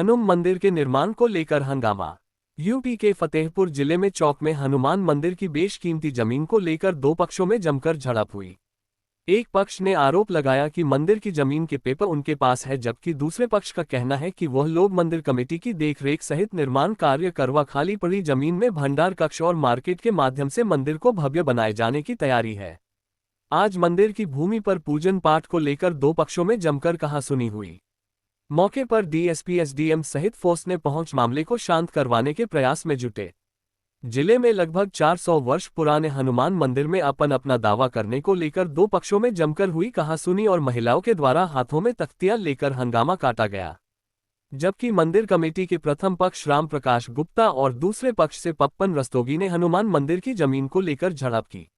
हनुम मंदिर के निर्माण को लेकर हंगामा। यूपी के फतेहपुर जिले में चौक में हनुमान मंदिर की बेशकीमती जमीन को लेकर दो पक्षों में जमकर झड़प हुई। एक पक्ष ने आरोप लगाया कि मंदिर की जमीन के पेपर उनके पास है, जबकि दूसरे पक्ष का कहना है कि वह लोग मंदिर कमेटी की देखरेख सहित निर्माण कार्य करवा खाली पड़ी जमीन में भंडार कक्ष और मार्केट के माध्यम से मंदिर को भव्य बनाए जाने की तैयारी है। आज मंदिर की भूमि पर पूजन पाठ को लेकर दो पक्षों में जमकर कहासुनी हुई। मौके पर डीएसपी एसडीएम सहित फोर्स ने पहुंच मामले को शांत करवाने के प्रयास में जुटे। जिले में लगभग 400 वर्ष पुराने हनुमान मंदिर में अपना दावा करने को लेकर दो पक्षों में जमकर हुई कहासुनी और महिलाओं के द्वारा हाथों में तख्तियां लेकर हंगामा काटा गया। जबकि मंदिर कमेटी के प्रथम पक्ष राम प्रकाश गुप्ता और दूसरे पक्ष से पप्पन रस्तोगी ने हनुमान मंदिर की जमीन को लेकर झड़प की।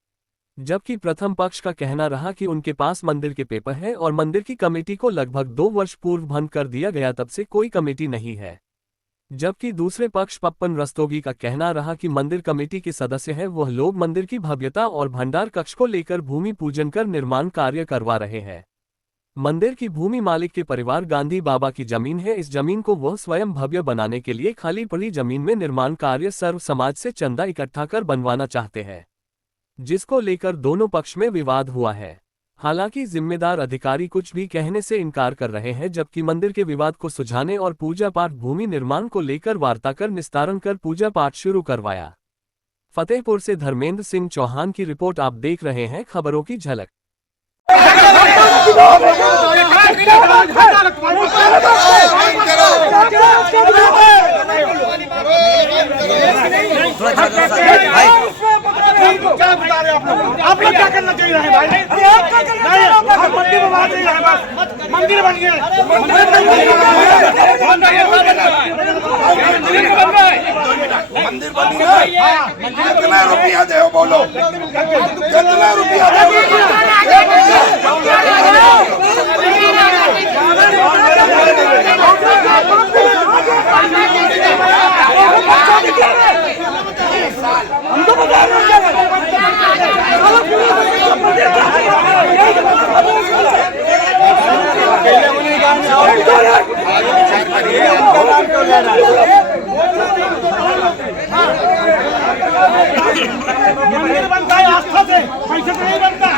जबकि प्रथम पक्ष का कहना रहा कि उनके पास मंदिर के पेपर है और मंदिर की कमेटी को लगभग 2 वर्ष पूर्व भंग कर दिया गया, तब से कोई कमेटी नहीं है। जबकि दूसरे पक्ष पप्पन रस्तोगी का कहना रहा कि मंदिर कमेटी के सदस्य हैं, वह लोग मंदिर की भव्यता और भंडार कक्ष को लेकर भूमि पूजन कर निर्माण कार्य करवा रहे हैं। मंदिर की भूमि मालिक के परिवार गांधी बाबा की जमीन है। इस जमीन को वह स्वयं भव्य बनाने के लिए खाली पड़ी जमीन में निर्माण कार्य सर्व समाज से चंदा इकट्ठा कर बनवाना चाहते हैं, जिसको लेकर दोनों पक्ष में विवाद हुआ है। हालांकि जिम्मेदार अधिकारी कुछ भी कहने से इनकार कर रहे हैं, जबकि मंदिर के विवाद को सुलझाने और पूजा पाठ भूमि निर्माण को लेकर वार्ता कर निस्तारण कर पूजा पाठ शुरू करवाया। फतेहपुर से धर्मेंद्र सिंह चौहान की रिपोर्ट। आप देख रहे हैं खबरों की झलक। क्या बता रहे आप लोग क्या करना चाहिए भाई? मंदिर बना चाहिए, मंदिर बन गया, मंदिर बन गया। कितना रुपया दे बोलो, कितना रुपया हमको बता रहे मंदिर बनता है आस्था से, पैसे से नहीं बनता।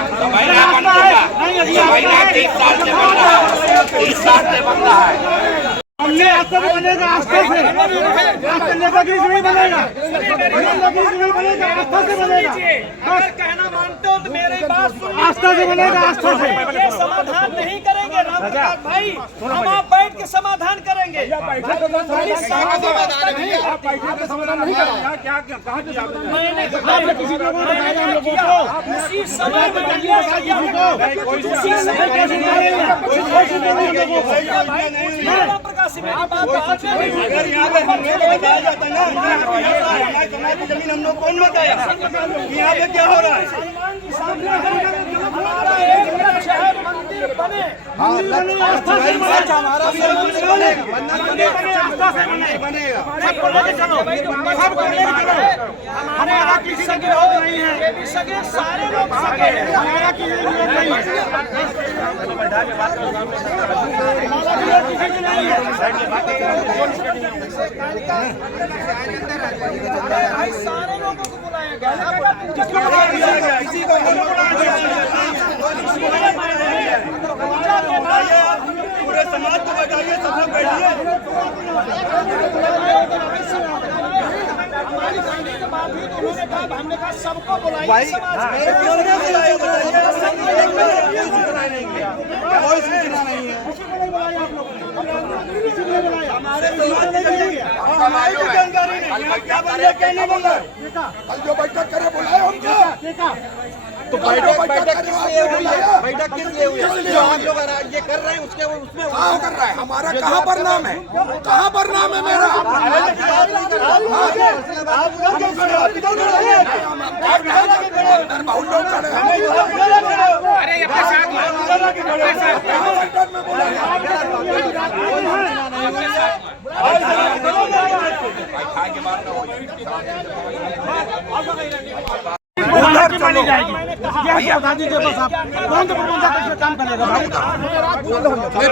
हमने आस्था से बनेगा, आस्था से, नेतागिरी से नहीं बनेगा, नहीं बनेगा, आस्था से बनेगा। अगर कहना मानते हो तो मेरी बात सुनिए। आस्था से बनेगा, आस्था से। ये समाधान नहीं करेंगे राम प्रकाश भाई, हम आप बैठ के समाधान करेंगे। मैंने उसी समय अगर यहाँ पे हमने बताया जाता है ना जमीन हम लोग कौन बताया यहाँ पे क्या हो रहा है? हमारा एक शहर मंदिर बने, आस्था से बनेगा। हमारा किसी का विरोध नहीं है, ये भी सगे सारे लोग सगे हैं। हमारा किसी का विरोध नहीं है। भाई सारे लोगों को बुलाया गया, किसी को पूरे समाज को बताइए, सब लोग बैठिए। हमारी गाड़ी के बाद भी उन्होंने कहा, हमने कहा सबको बुलाइए। कोई सूचना नहीं है, हमारी जानकारी नहीं। क्या बोल रहे, क्या नहीं बोल रहे? कल जो बैठक करे बुलाए हमको, तो बैठक किस लिए हुई है? बैठक किस लिए हुई है? जो हम लोग ये कर रहे हैं उसके उसमें कहाँ कर रहा है? हमारा कहाँ पर नाम है? कहाँ पर नाम है मेरा? बहुत लोग खड़े हैं। नहीं जाएगी। ये बता दीजिए बस आप, कौन सा प्रबंधक इसमें काम करेगा भाई?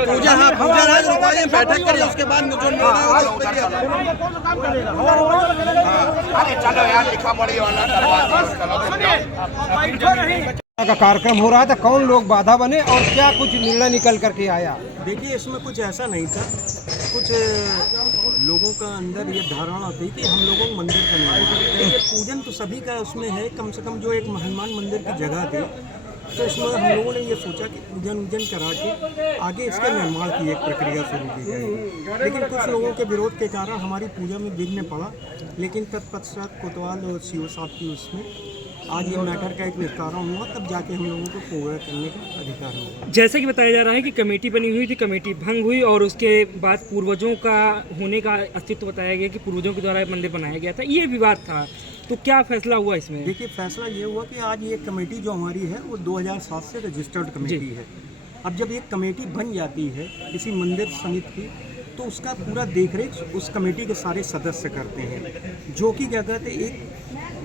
पूजा, हाँ पूजा राज रुकवाइए, बैठक करिए, उसके बाद जो निर्णय होगा उस पर ही ये कौन सा काम करेगा? अरे चलो यार, लिखा पढ़ी वाला का कार्यक्रम हो रहा था, कौन लोग बाधा बने और क्या कुछ निर्णय निकल करके आया? देखिए, इसमें कुछ ऐसा नहीं था। कुछ लोगों का अंदर ये धारणा थी कि हम लोगों को मंदिर का निर्माण करें। ये पूजन तो सभी का उसमें है, कम से कम जो एक हनुमान मंदिर की जगह थी, तो इसमें हम लोगों ने ये सोचा कि पूजन वूजन करा के आगे इसके निर्माण की एक प्रक्रिया शुरू की जाएगी। लेकिन कुछ लोगों के विरोध के कारण हमारी पूजा में विघ्न पड़ा। लेकिन तत्पश्चात कोतवाल और सीओ साहब की उसमें आज ये मैटर का एक निस्तारण हुआ, तब जाके हम लोगों को पूरा करने का अधिकार मिला। जैसे कि बताया जा रहा है कि कमेटी बनी हुई थी, कमेटी भंग हुई और उसके बाद पूर्वजों का होने का अस्तित्व बताया गया कि पूर्वजों के द्वारा मंदिर बनाया गया था, ये विवाद था। तो क्या फैसला हुआ इसमें? देखिए, फैसला ये हुआ कि आज ये कमेटी जो हमारी है वो 2007 से रजिस्टर्ड कमेटी है। अब जब एक कमेटी बन जाती है किसी मंदिर समिति की, तो उसका पूरा देखरेख उस कमेटी के सारे सदस्य करते हैं, जो कि क्या कहते एक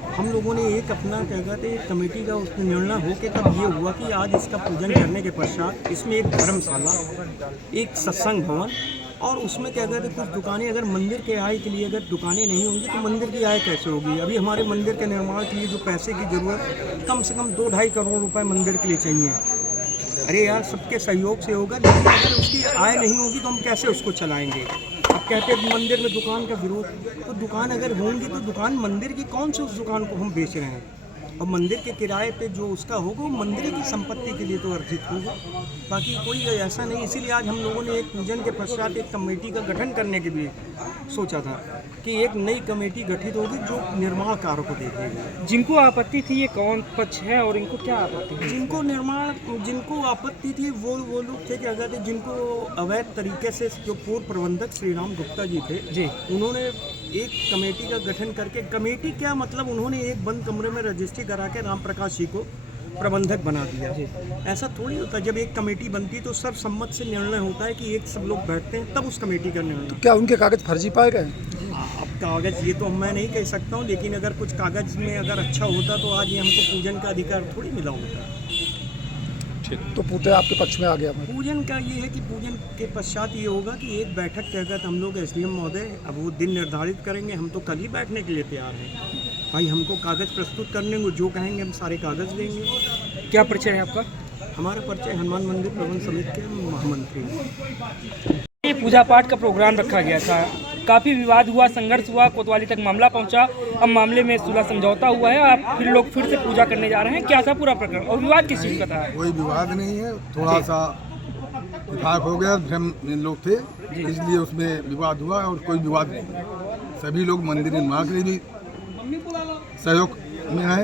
हम लोगों ने एक अपना क्या कहते एक कमेटी का उसमें निर्णय हो के तब ये हुआ कि आज इसका पूजन करने के पश्चात इसमें एक धर्मशाला, एक सत्संग भवन और उसमें क्या कहते कुछ दुकानें, अगर मंदिर के आय के लिए अगर दुकानें नहीं होंगी तो मंदिर की आय कैसे होगी? अभी हमारे मंदिर के निर्माण के लिए जो पैसे की ज़रूरत कम से कम 2-2.5 करोड़ रुपए मंदिर के लिए चाहिए। अरे यार, सबके सहयोग से होगा, लेकिन अगर उसकी आय नहीं होगी तो हम कैसे उसको चलाएंगे? अब कहते हैं मंदिर में दुकान का विरोध, तो दुकान अगर होंगी तो दुकान मंदिर की कौन सी, उस दुकान को हम बेच रहे हैं? और मंदिर के किराए पे जो उसका होगा वो मंदिर की संपत्ति के लिए तो अर्जित होगा, बाकी कोई ऐसा नहीं। इसीलिए आज हम लोगों ने एक पूजन के पश्चात एक कमेटी का गठन करने के लिए सोचा था कि एक नई कमेटी गठित होगी जो निर्माण कार्य को देखेगी। जिनको आपत्ति थी ये कौन पक्ष है और इनको क्या आपत्ति है? जिनको आपत्ति थी वो लोग थे क्या कहते जिनको अवैध तरीके से जो पूर्व प्रबंधक श्री राम गुप्ता जी थे जी, उन्होंने एक कमेटी का गठन करके, कमेटी क्या मतलब, उन्होंने एक बंद कमरे में रजिस्ट्री करा के राम प्रकाश जी को प्रबंधक बना दिया। ऐसा थोड़ी होता, जब एक कमेटी बनती तो सर्वसम्मत से निर्णय होता है कि एक सब लोग बैठते हैं तब उस कमेटी का निर्णय। क्या उनके कागज फर्जी पाए गए? अब कागज़ ये तो मैं नहीं कह सकता हूँ, लेकिन अगर कुछ कागज़ में अगर अच्छा होता तो आज ये हमको पूजन का अधिकार थोड़ी मिला होता। तो पूते आपके पक्ष में आ गया। पूजन का ये है कि पूजन के पश्चात ये होगा कि एक बैठक के तहत हम लोग एसडीएम महोदय अब वो दिन निर्धारित करेंगे। हम तो कल ही बैठने के लिए तैयार हैं भाई, हमको कागज़ प्रस्तुत करने को जो कहेंगे हम सारे कागज़ देंगे। क्या परिचय है आपका? हमारा परिचय हनुमान मंदिर प्रबंध समिति के महामंत्री हैं। ये पूजा पाठ का प्रोग्राम रखा गया था, काफ़ी विवाद हुआ, संघर्ष हुआ, कोतवाली तक मामला पहुंचा। अब मामले में सुलह समझौता हुआ है, अब फिर लोग फिर से पूजा करने जा रहे हैं। क्या था पूरा प्रकरण और विवाद किस चीज़ का था? कोई विवाद नहीं है, थोड़ा सा इत्तेफाक हो गया, भ्रम लोग थे इसलिए उसमें विवाद हुआ और कोई विवाद नहीं। सभी लोग मंदिर निर्माण के लिए भी सहयोग में है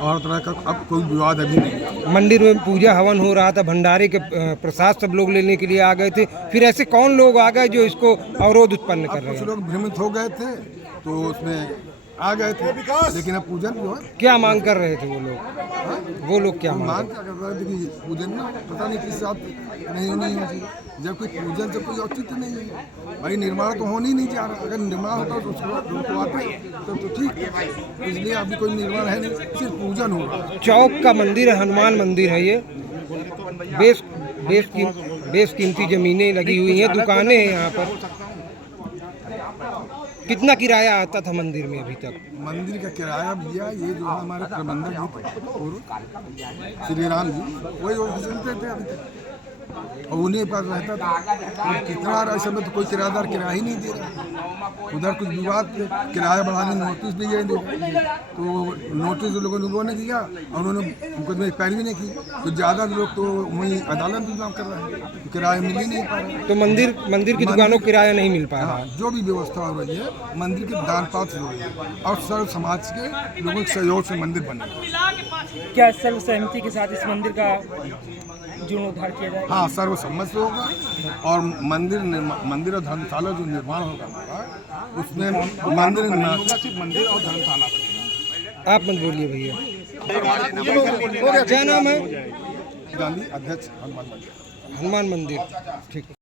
और तरह का अब कोई विवाद अभी नहीं है। मंदिर में पूजा हवन हो रहा था, भंडारे के प्रसाद सब लोग लेने के लिए आ गए थे, फिर ऐसे कौन लोग आ गए जो इसको अवरोध उत्पन्न कर रहे कुछ हैं? लोग भ्रमित हो गए थे तो उसमें आ गए थे, लेकिन अब पूजन जो है क्या मांग कर रहे थे वो लोग? वो लोग क्या मांग क्या कर रहे थे कि पूजन में पता नहीं किस हिसाब से नहीं होनी चाहिए। जब कोई पूजन से कोई औचित्य नहीं है भाई, निर्माण तो होने ही नहीं जा रहा। अगर निर्माण होता तो उसको आते तो ठीक है, इसलिए अभी कोई निर्माण है नहीं, सिर्फ पूजन हो रहा है। चौक का मंदिर है, हनुमान मंदिर है, ये बेश कीमती जमीनें लगी हुई हैं, दुकानें हैं यहाँ पर। कितना किराया आता था मंदिर में अभी तक? मंदिर का किराया भैया ये जो है हमारे प्रबंधक जी श्री राम जी वही चलते थे अभी तक, और उन्हीं पर रहता था। तो कितना ऐसे में तो कोई किराएदार किराया ही नहीं दे रहा। उधर कुछ विवाद थे, किराया बढ़ाने नोटिस भी गए, तो नोटिस लोगों ने दिया और उन्होंने मुकदमे की पैरवी नहीं की, तो ज़्यादा लोग तो वहीं अदालत में काम कर रहे हैं, तो किराया मिल ही नहीं पा रहा। तो मंदिर की दुकानों को किराया नहीं मिल पा रहा। जो भी व्यवस्था हो रही है मंदिर के दान पात्र हो रही है और सर्व समाज के लोगों के सहयोग से मंदिर बने। क्या सर्व सहमति के साथ इस मंदिर का जीर्णोद्धार किया जाए? हाँ, सर्वसम्मत से होगा और मंदिर और धर्मशाला जो निर्माण होगा हमारा, उसमें मंदिर और धर्मशाला बनेगा। आप मत बोलिए भैया, क्या नाम है? गांधी अध्यक्ष हनुमान मंदिर। हनुमान मंदिर, ठीक है।